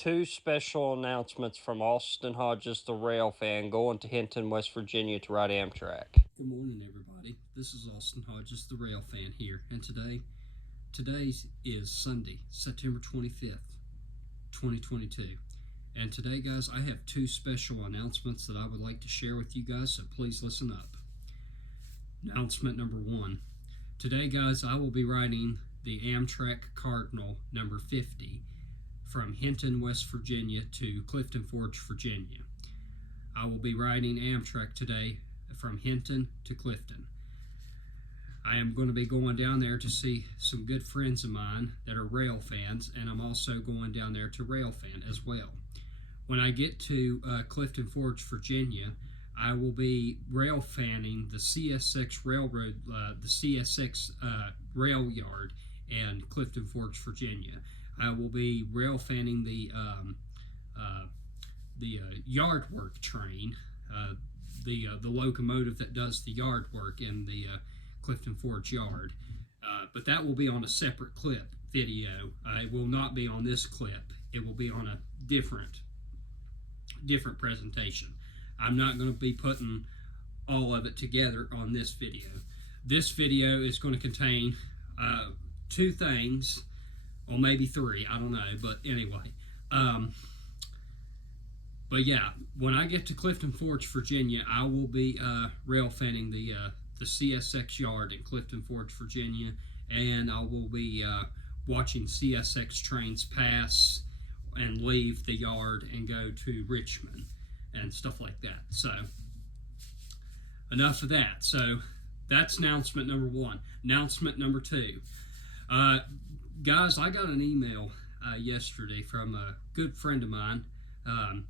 two special announcements from Austin Hodges, the rail fan, going to Hinton, West Virginia to ride Amtrak. Good morning, everybody. This is Austin Hodges, the rail fan here, and today is Sunday, September 25th, 2022. And today, guys, I have two special announcements that I would like to share with you guys, so please listen up. Announcement number one. Today, guys, I will be riding the Amtrak Cardinal number 50 from Hinton, West Virginia to Clifton Forge, Virginia. I will be riding Amtrak today from Hinton to Clifton. I am going to be going down there to see some good friends of mine that are rail fans, and I'm also going down there to rail fan as well. When I get to Clifton Forge, Virginia, I will be rail fanning the CSX railroad, the CSX rail yard in Clifton Forge, Virginia. I will be rail fanning the yard work train, the locomotive that does the yard work in the Clifton Forge yard. But that will be on a separate clip video. It will not be on this clip. It will be on a different presentation. I'm not going to be putting all of it together on this video. This video is going to contain two things, or maybe three, I don't know, but anyway. But yeah, when I get to Clifton Forge, Virginia, I will be rail fanning the CSX yard in Clifton Forge, Virginia, and I will be watching CSX trains pass and leave the yard and go to Richmond and stuff like that. So enough of that. So that's announcement number one. Announcement number two. Guys, I got an email yesterday from a good friend of mine.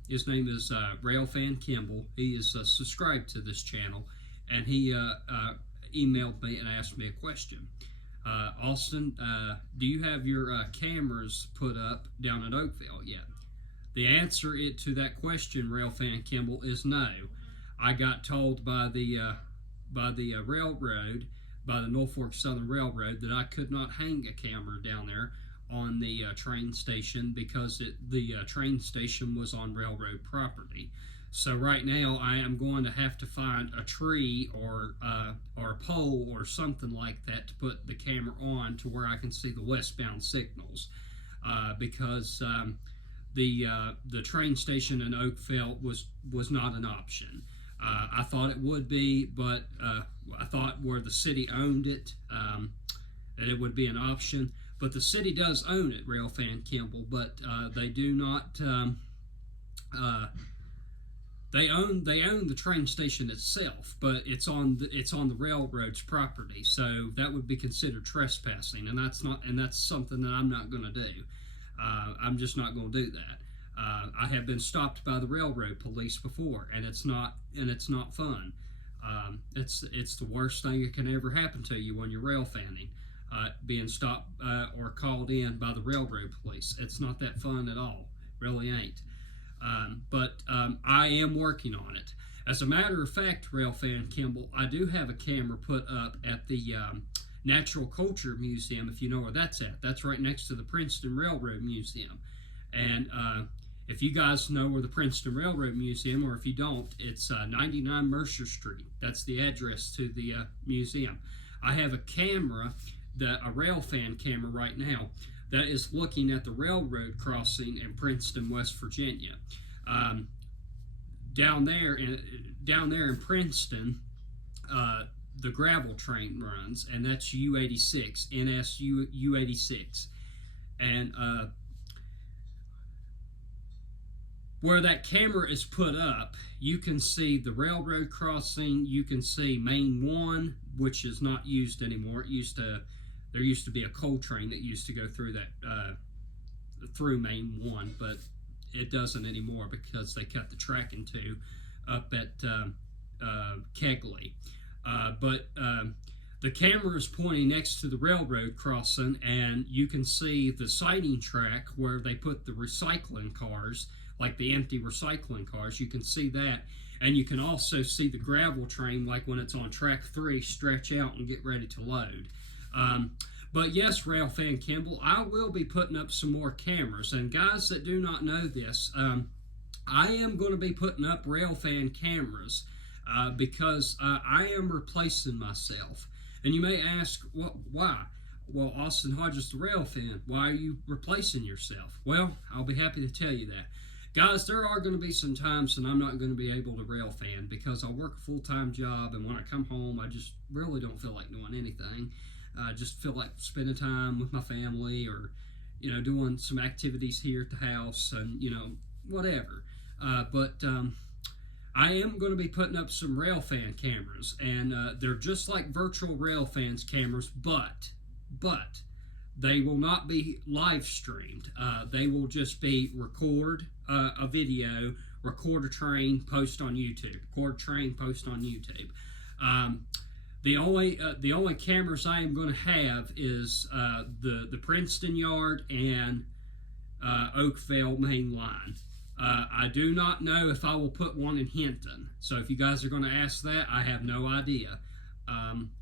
His name is Railfan Kimball. He is subscribed to this channel, and he emailed me and asked me a question. Austin, do you have your cameras put up down at Oakville yet? The answer to that question, Railfan Kimball, is no. I got told by the railroad, by the Norfolk Southern Railroad, that I could not hang a camera down there on the train station because the train station was on railroad property. So right now I am going to have to find a tree or a pole or something like that to put the camera on to where I can see the westbound signals, because the train station in Oakville was not an option. I thought it would be, but I thought where the city owned it, that it would be an option. But the city does own it, Railfan Kimball, but they do not. They own the train station itself, but it's on the railroad's property, so that would be considered trespassing, and that's something that I'm not going to do. I'm just not going to do that. I have been stopped by the railroad police before, and it's not fun. It's the worst thing that can ever happen to you when you're rail fanning, being stopped or called in by the railroad police. It's not that fun at all. Really ain't. But I am working on it. As a matter of fact, Railfan Kimball, I do have a camera put up at the Natural Culture Museum, if you know where that's at. That's right next to the Princeton Railroad Museum. And if you guys know where the Princeton Railroad Museum, or if you don't, it's 99 Mercer Street. That's the address to the museum. I have a camera, a Railfan camera right now, that is looking at the railroad crossing in Princeton, West Virginia. Down there in Princeton, the gravel train runs, and that's U86, U86. And where that camera is put up, you can see the railroad crossing. You can see Main 1, which is not used anymore. There used to be a coal train that used to go through that through Main 1, but it doesn't anymore because they cut the track in two up at Kegley. But the camera is pointing next to the railroad crossing, and you can see the siding track where they put the recycling cars, like the empty recycling cars. You can see that, and you can also see the gravel train, like when it's on track 3, stretch out and get ready to load. But yes, Railfan Kimball, I will be putting up some more cameras. And guys that do not know this, I am going to be putting up Railfan cameras because I am replacing myself. And you may ask, why? Well, Austin Hodges, the Railfan, why are you replacing yourself? Well, I'll be happy to tell you that. Guys, there are going to be some times that I'm not going to be able to Railfan because I work a full-time job, and when I come home, I just really don't feel like doing anything. I just feel like spending time with my family, or, doing some activities here at the house, and, whatever. But I am going to be putting up some Railfan cameras, and they're just like virtual Railfans cameras, but they will not be live streamed. They will just be record a video, record a train, post on YouTube. Record a train, post on YouTube. The only cameras I am going to have is the Princeton Yard and Oakville Main Line. I do not know if I will put one in Hinton. So if you guys are going to ask that, I have no idea.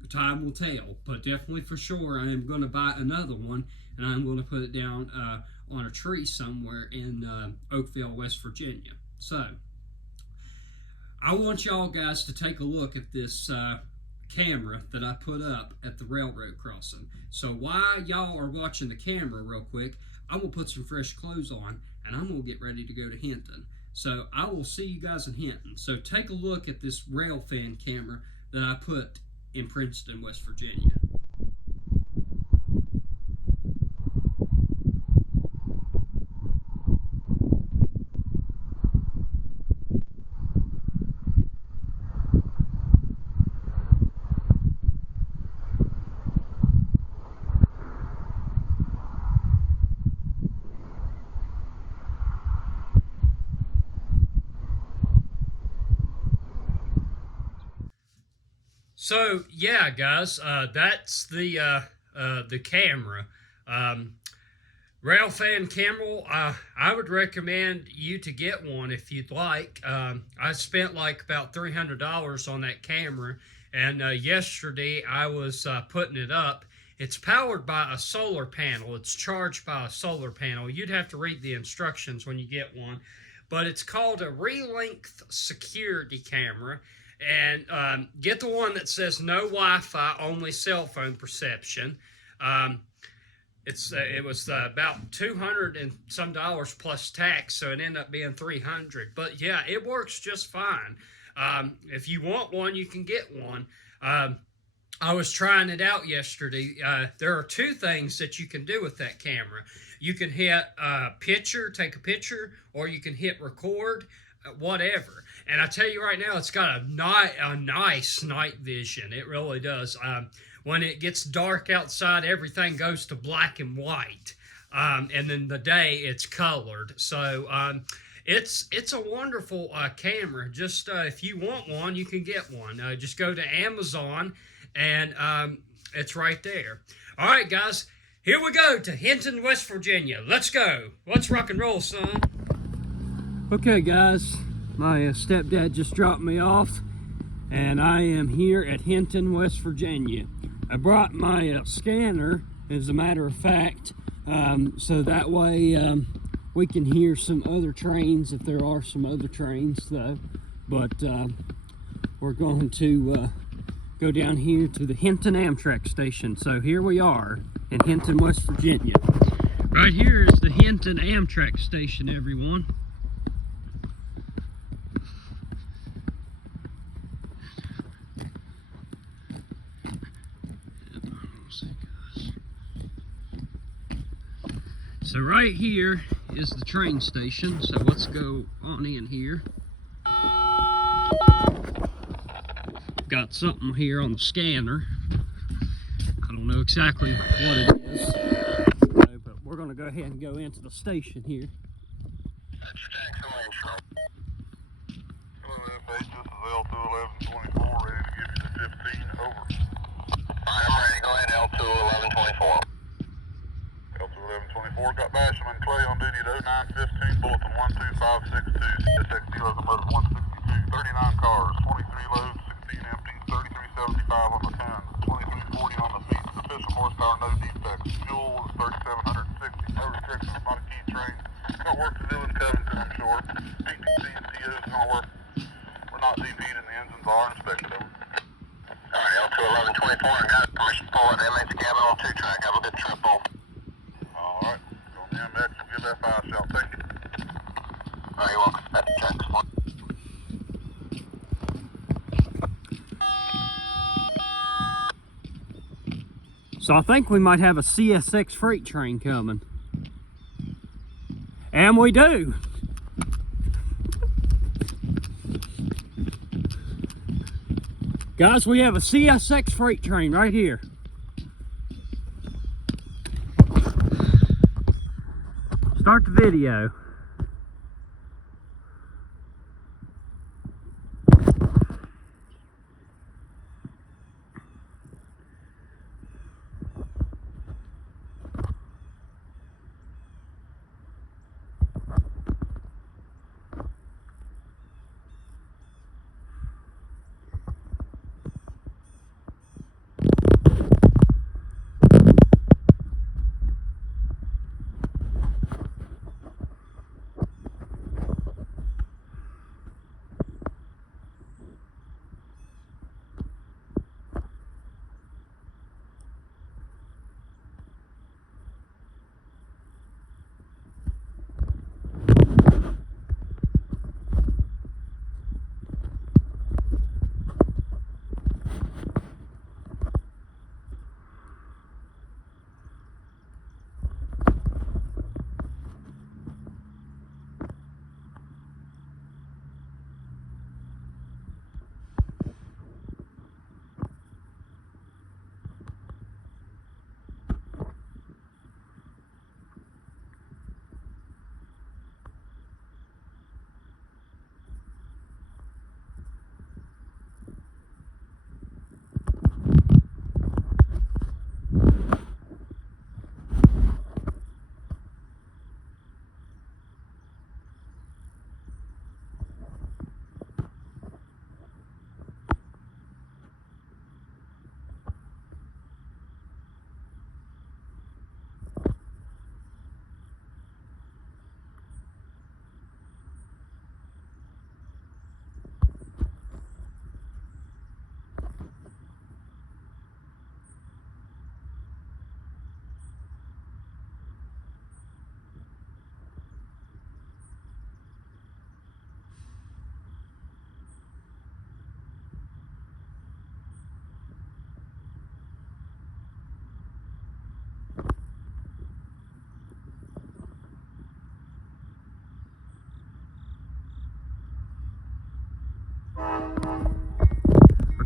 Time will tell, but definitely for sure I am going to buy another one, and I'm going to put it down on a tree somewhere in Oakville, West Virginia. So I want y'all guys to take a look at this camera that I put up at the railroad crossing. So while y'all are watching the camera real quick, I'm going to put some fresh clothes on, and I'm going to get ready to go to Hinton. So I will see you guys in Hinton. So take a look at this Railfan camera that I put in Princeton, West Virginia. So yeah, guys, that's the camera. Railfan Kimball, I would recommend you to get one if you'd like. I spent like about $300 on that camera, and yesterday I was putting it up. It's powered by a solar panel. It's charged by a solar panel. You'd have to read the instructions when you get one, but it's called a Relength security camera. And get the one that says no Wi-Fi, only cell phone perception. It was about $200 and some plus tax, so it ended up being $300. But yeah, it works just fine. If you want one, you can get one. I was trying it out yesterday. There are two things that you can do with that camera. You can hit take a picture, or you can hit record, whatever. And I tell you right now, it's got a nice night vision. It really does. When it gets dark outside, everything goes to black and white. And then the day, it's colored. So it's a wonderful camera. Just if you want one, you can get one. Just go to Amazon, and it's right there. All right, guys. Here we go to Hinton, West Virginia. Let's go. Let's rock and roll, son. Okay, guys. My stepdad just dropped me off, and I am here at Hinton, West Virginia. I brought my scanner, as a matter of fact, so that way we can hear some other trains, if there are some other trains, though. But we're going to go down here to the Hinton Amtrak station. So here we are in Hinton, West Virginia. Right here is the Hinton Amtrak station, everyone. So right here is the train station, so let's go on in here. Got something here on the scanner. I don't know exactly what it is, but we're going to go ahead and go into the station here. This is L2 1124, ready to give you the 15, over. I'm ready, go ahead, L2 1124. L2 1124, got Basham and Clay on duty at 0915, bulletin 12562, CSX locomotive 162, 39 cars, 23 loads, 16 empties, 3375 on the 10s, 2340 on the seats, sufficient horsepower, no defects. order. PPC and TO is gonna work. We're not DP'd and the engines are inspected, over. Alright, L2 1124, I got permission to pull at MH cabin on 2-track. Have a good trip, Paul. Alright, go on the MX and give that 5 shout. Thank you. Alright, you're welcome. That's check. So I think we might have a CSX freight train coming. And we do. Guys, we have a CSX freight train right here. Start the video.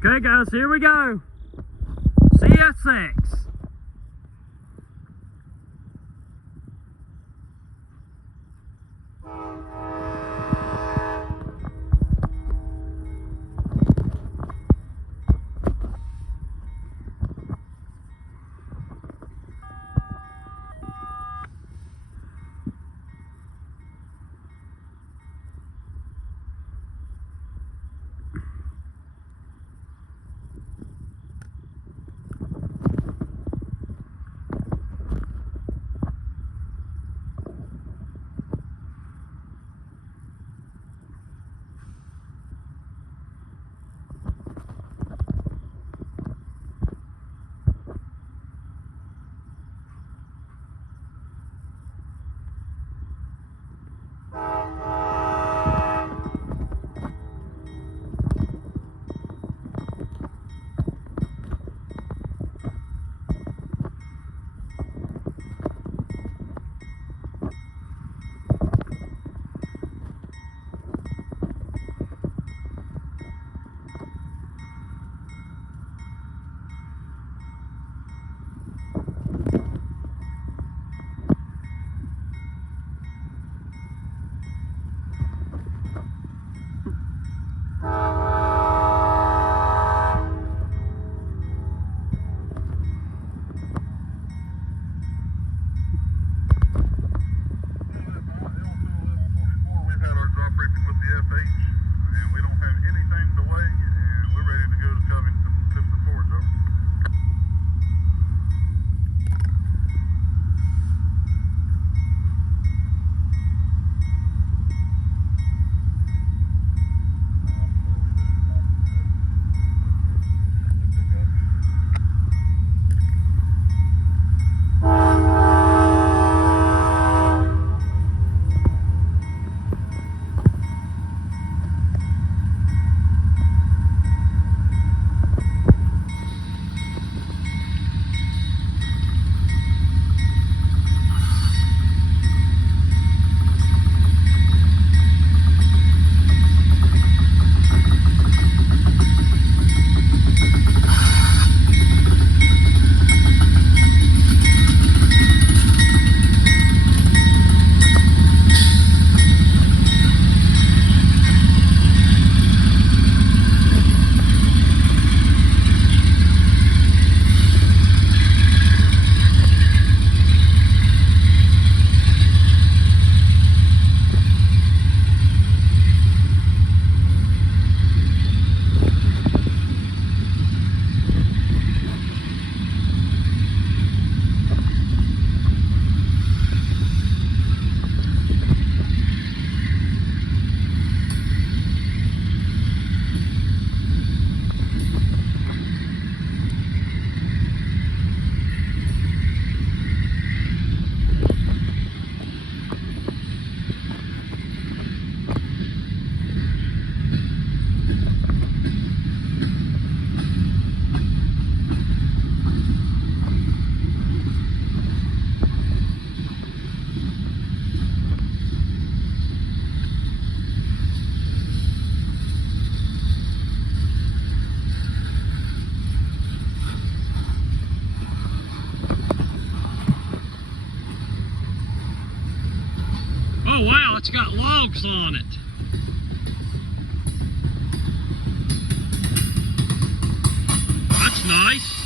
Okay guys, here we go. CSX. got logs on it. That's nice.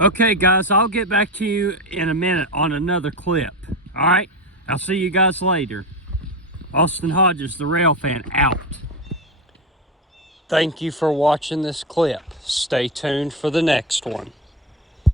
Okay, guys, I'll get back to you in a minute on another clip. All right, I'll see you guys later. Austin Hodges, the rail fan, out. Thank you for watching this clip. Stay tuned for the next one.